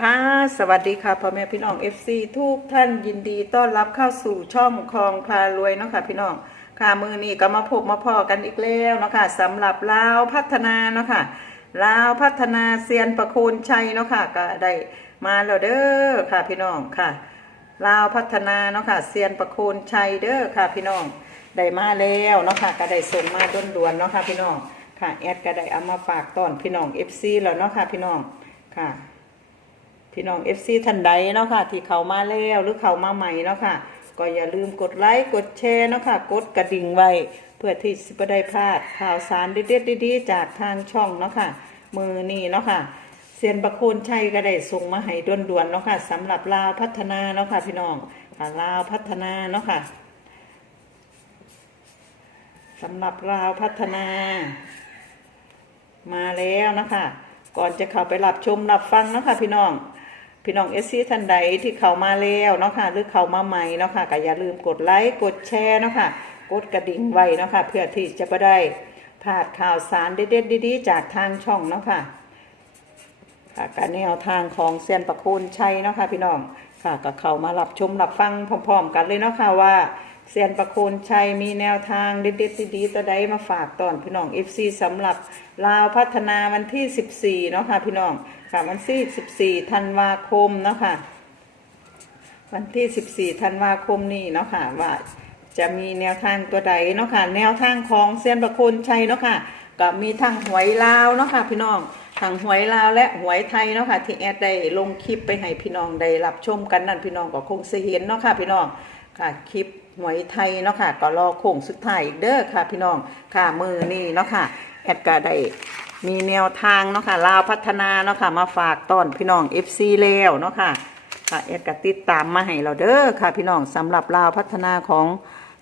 ค่ะ สวัสดีค่ะพ่อแม่พี่น้อง FC ทุกท่านยินดีต้อนรับเข้าสู่ช่องคลองพารวยเนาะค่ะพี่น้องค่ะมือนี้ก็มาพบมาพอกันอีกแล้วเนาะค่ะสำหรับลาวพัฒนาเนาะค่ะลาวพัฒนาเซียนประโคนชัยเนาะค่ะก็ได้มาแล้วเด้อค่ะพี่น้องค่ะลาวพัฒนาเนาะค่ะเซียนประโคนชัยเด้อค่ะพี่น้องได้มาแล้วเนาะค่ะก็ได้ส่งมาด่วนๆเนาะค่ะพี่น้องค่ะแอดก็ได้เอามาฝากต้อนพี่น้อง FC แล้วเนาะค่ะพี่น้องค่ะ พี่น้อง FC ท่านใดเนาะค่ะ ที่เขามาแล้วหรือเขามาใหม่เนาะค่ะ ก็อย่าลืมกดไลค์กดแชร์เนาะค่ะ กดกระดิ่งไว้ เพื่อที่จะได้พลาดข่าวสารเด็ดๆดีๆจากทางช่องเนาะค่ะ มือนี่เนาะค่ะเซียนประโคนชัยก็ได้ส่งมาให้ด่วนๆเนาะค่ะสำหรับลาวพัฒนาเนาะค่ะ พี่น้องลาวพัฒนาเนาะค่ะสำหรับลาวพัฒนา มาแล้วเนาะคะ ก่อนจะเข้าไปรับชมรับฟังเนาะคะพี่น้อง พี่น้องเอซีท่านใดที่เข้ามาแล้วเนาะค่ะหรือเข้ามาใหม่เนาะค่ะก็อย่าลืมกดไลค์กดแชร์เนาะค่ะกดกระดิ่งไว้เนาะค่ะเพื่อที่จะไปได้พลาดข่าวสารเด็ดๆดีๆจากทางช่องเนาะค่ะค่ะการแนวทางของเซียนประคุณชัยเนาะค่ะพี่น้อง ค่ะก็เข้ามารับชมรับฟังพร้อมๆกันเลยเนาะค่ะว่าเซียนประโคนชัยมีแนวทางเด็ดๆดีๆตัวใดมาฝากตอนพี่น้อง FC สำหรับลาวพัฒนาวันที่ 14เนาะค่ะพี่น้องค่ะวันที่14ธันวาคมเนาะค่ะวันที่ 14ธันวาคมนี้เนาะค่ะว่าจะมีแนวทางตัวใดเนาะค่ะแนวทางของเซียนประโคนชัยเนาะค่ะ ก็มีทั้งหวยลาวเนาะค่ะพี่น้องทั้งหวยลาวและหวยไทยเนาะค่ะที่แอดได้ลงคลิปไปให้พี่น้องได้รับชมกันนั่นพี่น้องก็คงจะเห็นเนาะค่ะพี่น้องค่ะคลิปหวยไทยเนาะค่ะก็รอโค้งสุดท้ายเด้อค่ะพี่น้องค่ะมือนี่เนาะค่ะแอดก็ได้มีแนวทางเนาะค่ะลาวพัฒนาเนาะค่ะมาฝากตอนพี่น้อง FC แล้วเนาะค่ะค่ะเอ็ดก็ติดตามมาให้เราเด้อค่ะพี่น้องสำหรับลาวพัฒนาของ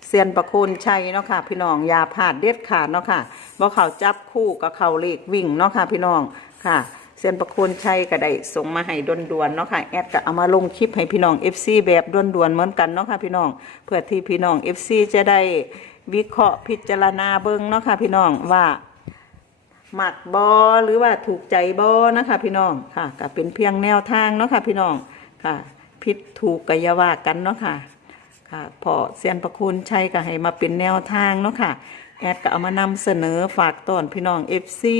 เซียนประโคนชัยเนาะค่ะ พี่น้องยาพลาดเด็ดขาดเนาะค่ะบ่เขาจับคู่กับเขาเลขวิ่งเนาะค่ะ พี่น้องค่ะเซียนประโคนชัยก็ได้ส่งมาให้ด่วนๆเนาะค่ะแอดก็เอามาลงคลิปให้พี่น้อง FC แบบด่วนๆเหมือนกันเนาะค่ะพี่น้องเพื่อที่พี่น้อง FC จะได้วิเคราะห์พิจารณาเบิ่งเนาะค่ะพี่น้องว่าหมักบอหรือว่าถูกใจบอนะคะ พี่น้องค่ะก็เป็นเพียงแนวทางเนาะค่ะพี่น้องค่ะผิดถูกกอยว่ากันเนาะค่ะ ค่ะพอเซียนประคุณชัยก็ให้มาเป็นแนวทางเนาะค่ะ แอดก็เอามานำเสนอฝากต้อนพี่น้องเอฟซี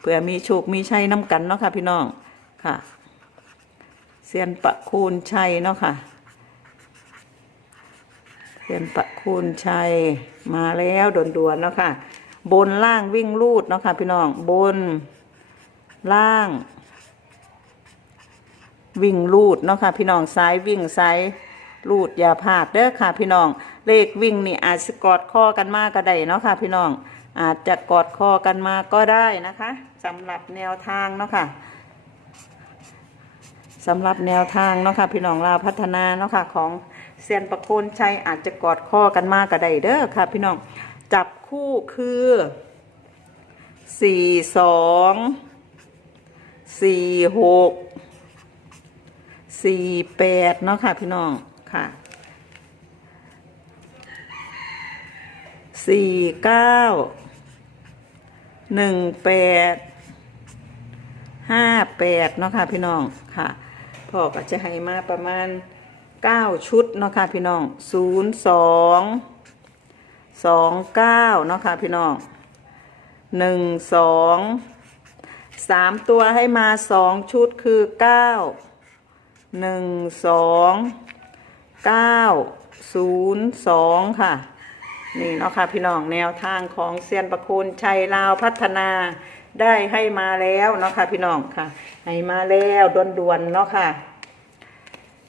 เพื่อมีโชคมีชัยน้ำกันเนาะค่ะพี่น้องค่ะเซียนประคุณชัยเนาะค่ะเซียนประคุณชัยมาแล้วด่วนๆเนาะค่ะ บนล่างวิ่งลูดเนาะค่ะพี่น้องบนล่าง วิ่งลูดเนาะค่ะพี่น้องซ้ายวิ่งซ้าย ลูดอย่าพลาดเด้อค่ะพี่น้อง เลขวิ่งนี่อาจจะกอดข้อกันมากก็ได้เนาะค่ะพี่น้อง อาจจะกอดคอกันมาก็ได้นะคะสำหรับแนวทางเนาะค่ะสำหรับแนวทางเนาะค่ะพี่น้องลาวพัฒนาเนาะค่ะของเซียนประโคนชัยอาจจะกอดข้อกันมากก็ได้เด้อค่ะ พี่น้องจับคู่คือสี่สองสี่หกสี่แปดเนาะค่ะพี่น้อง ค่ะสี่เก้าหนึ่งแปดห้าแปดเนาะค่ะพี่น้องค่ะพ่อก็จะให้มาประมาณเก้าชุดเนาะค่ะพี่น้องศูนย์สองสองเก้าเนาะค่ะพี่น้องหนึ่งสองสามตัวให้มาสองชุดคือเก้าหนึ่งสอง เก้าศูนย์สองค่ะ นี่เนาะค่ะพี่น้องแนวทางของเซียนประโคนชัยลาวพัฒนาได้ให้มาแล้วเนาะค่ะพี่น้องค่ะ ให้มาแล้วด่วนๆเนาะค่ะ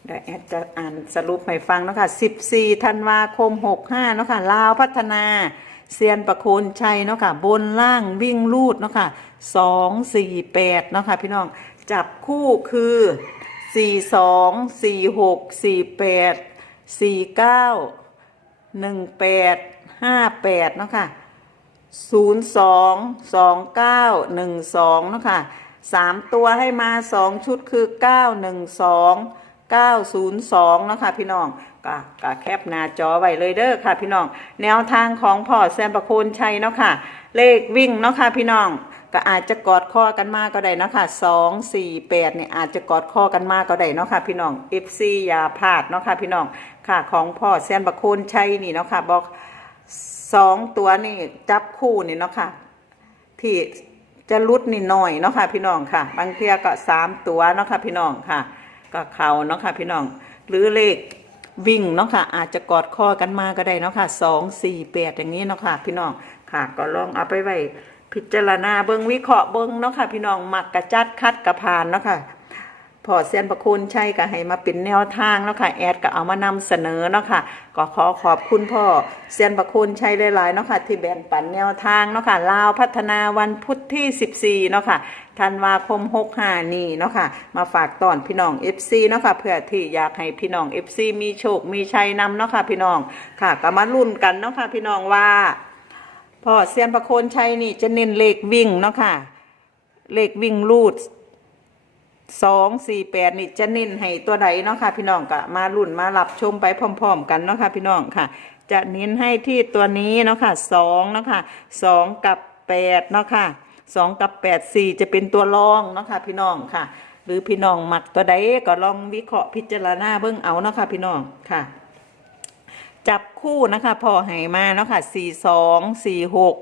ได้แอดจะอ่านสรุปให้ฟังเนาะค่ะ 14 ธันวาคม 65 เนาะค่ะ ลาวพัฒนาเซียนประโคนชัยเนาะค่ะ บนล่างวิ่งลูดเนาะค่ะ 2 4 8 เนาะค่ะพี่น้อง จับคู่คือสี่สอง สี่เก้าหนึ่งแปดห้าแปดเนาะค่ะศูนย์สองสองเก้าหนึ่งสองเนาะค่ะสามตัวให้มาสองชุดคือเก้าหนึ่งสองเก้าศูนย์สองเนาะค่ะพี่น้องก็ก็แคปหน้าจอไว้เลยเด้อค่ะพี่น้อง แนวทางของพ่อแซมประโคนชัยเนาะค่ะ เลขวิ่งเนาะค่ะพี่น้อง ก็อาจจะกอดคอกันมากก็ได้เนาะค่ะสองสี่แปดเนี่ยอาจจะกอดคอกันมากก็ได้เนาะค่ะพี่น้อง FC อย่าพลาดเนาะค่ะพี่น้องค่ะของพ่อเซียนบะโคนชัยนี่เนาะค่ะบอกสองตัวนี่จับคู่นี่เนาะค่ะที่จะลุดนิดหน่อยเนาะค่ะพี่น้องค่ะ บางเทียก็สามตัวเนาะค่ะพี่น้องค่ะ ก็เขาเนาะค่ะพี่น้อง หรือเลขวิ่งเนาะค่ะ อาจจะกอดคอกันมาก็ได้เนาะค่ะสองสี่แปดอย่างนี้เนาะค่ะ พี่น้องค่ะ ก็ลองเอาไปไว้ พิจารณาเบิงวิเคราะห์เบิงเนาะค่ะพี่น้องมักกระจัดคัดกระพานเนาะค่ะพอเซียนประคุณใช่ก็ให้มาเป็นแนวทางแล้วค่ะแอดก็เอามานำเสนอเนาะค่ะก็ขอขอบคุณพ่อเซียนประคุณใช้หลายๆเนาะค่ะที่แบ่งปันแนวทางเนาะค่ะลาวพัฒนาวันพุธที่ 14เนาะค่ะธันวาคม65นี่เนาะค่ะมาฝากตอนพี่น้อง FC เนาะค่ะเพื่อที่อยากให้พี่น้อง FC มีโชคมีชัยนำเนาะค่ะพี่น้องค่ะก็มาลุ้นกันเนาะค่ะพี่น้องว่า พ่อเซียนประคุณชัยนี่จะเน้นเลขวิ่งเนาะค่ะ เลขวิ่งลูดสองสี่แปดนี่จะเน้นให้ตัวใดเนาะค่ะ พี่น้องก็มาลุ่นมารับชมไปพร้อม ๆ กันเนาะค่ะ พี่น้องค่ะ จะเน้นให้ที่ตัวนี้เนาะค่ะสองเนาะค่ะสองกับแปดเนาะค่ะสองกับแปดสี่จะเป็นตัวรองเนาะค่ะ พี่น้องค่ะ หรือพี่น้องหมักตัวใดก็ลองวิเคราะห์พิจารณาเบิ่งเอาเนาะค่ะ พี่น้องค่ะ จับคู่นะคะพอให้มาเนาะค่ะสี่สองสี่หก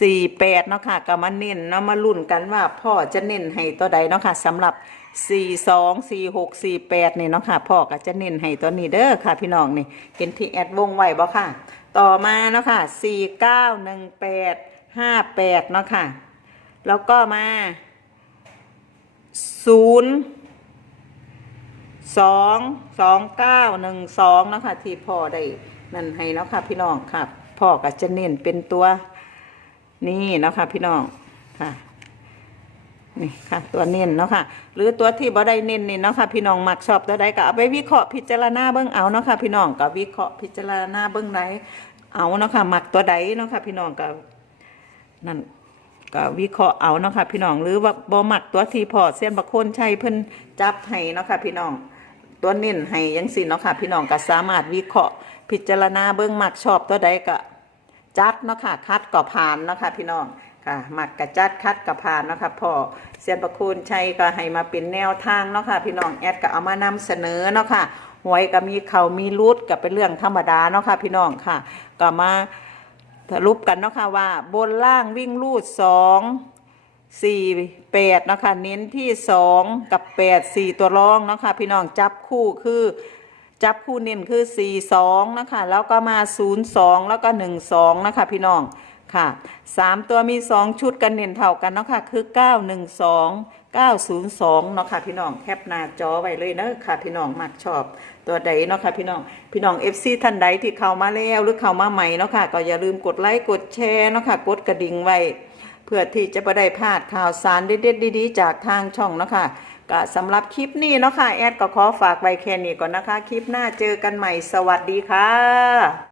สี่แปดเนาะค่ะก็มาเน้นเนาะมาลุ้นกันว่าพ่อจะเน้นให้ตัวใดเนาะค่ะสำหรับสี่สองสี่หกสี่แปดนี่เนาะค่ะพ่อก็จะเน้นให้ตัวนี้เด้อค่ะ พี่น้องนี่เห็นที่แอดวงไว้บ่ค่ะ ต่อมาเนาะค่ะสี่เก้าหนึ่งแปดห้าแปดเนาะค่ะ แล้วก็มาศูนย์ สองสองเก้าหนึ่งสองนะค่ะที่พ่อได้นั่นให้เนาะค่ะพี่น้องค่ะพ่อก็จะเน้นเป็นตัวนี่นะค่ะพี่น้องค่ะนี่ค่ะ ตัวเน้นเนาะค่ะ หรือตัวที่บ่ได้เน้นนี่เนาะค่ะพี่น้องมักชอบตัวใดก็เอาไปวิเคราะห์พิจารณาเบิ่งเอาเนาะค่ะพี่น้องก็วิเคราะห์พิจารณาเบิ่งไหนเอาเนาะค่ะมักตัวใดเนาะค่ะพี่น้องก็นั่นก็วิเคราะห์เอาเนาะค่ะพี่น้องหรือว่าบ่มักตัวที่พอเส้นบักโคนชัยเพิ่นจับให้เนาะค่ะพี่น้อง ตัวเน้นให้ยังสิเนาะค่ะ พี่น้องก็สามารถวิเคราะห์พิจารณาเบิ่งมักชอบตัวใดก็จัดเนาะค่ะคัดก็ผ่านเนาะค่ะพี่น้องค่ะหมักกระจัดคัดก็ผ่านเนาะค่ะพ่อเซียนประคุณชัยก็ให้มาเป็นแนวทางเนาะค่ะพี่น้องแอดก็เอามานำเสนอเนาะค่ะหวยก็มีเขามีรูดก็เป็นเรื่องธรรมดาเนาะค่ะพี่น้องค่ะ ก็มาสรุปกันเนาะค่ะว่าบนล่างวิ่งรูดสอง สี่แปดเนาะค่ะเน้นที่สองกับแปดสี่ตัวรองเนาะค่ะพี่น้องจับคู่คือ จับคู่เน้นคือ4 2นะคะแล้วก็มา0 2แล้วก็1 2นะคะพี่น้องค่ะ3ตัวมี2ชุดกันเน้นเท่ากันเนาะค่ะคือ9 1 2 9 0 2เนาะค่ะพี่น้องแคปหน้าจอไว้เลยเนะค่ะพี่น้องมักชอบตัวใดเนาะค่ะพี่น้องพี่น้อง FC ท่านใดที่เข้ามาแล้วหรือเข้ามาใหม่เนาะค่ะก็อย่าลืมกดไลค์กดแชร์เนาะค่ะกดกระดิ่งไว้ พื่อที่จะไม่ได้พลาดข่าวสารเด็ดๆดีๆ จากทางช่องเนาะค่ะก็สำหรับคลิปนี้เนาะค่ะแอดก็ขอฝากไว้แค่นี้ก่อนนะคะ คลิปหน้าเจอกันใหม่สวัสดีค่ะ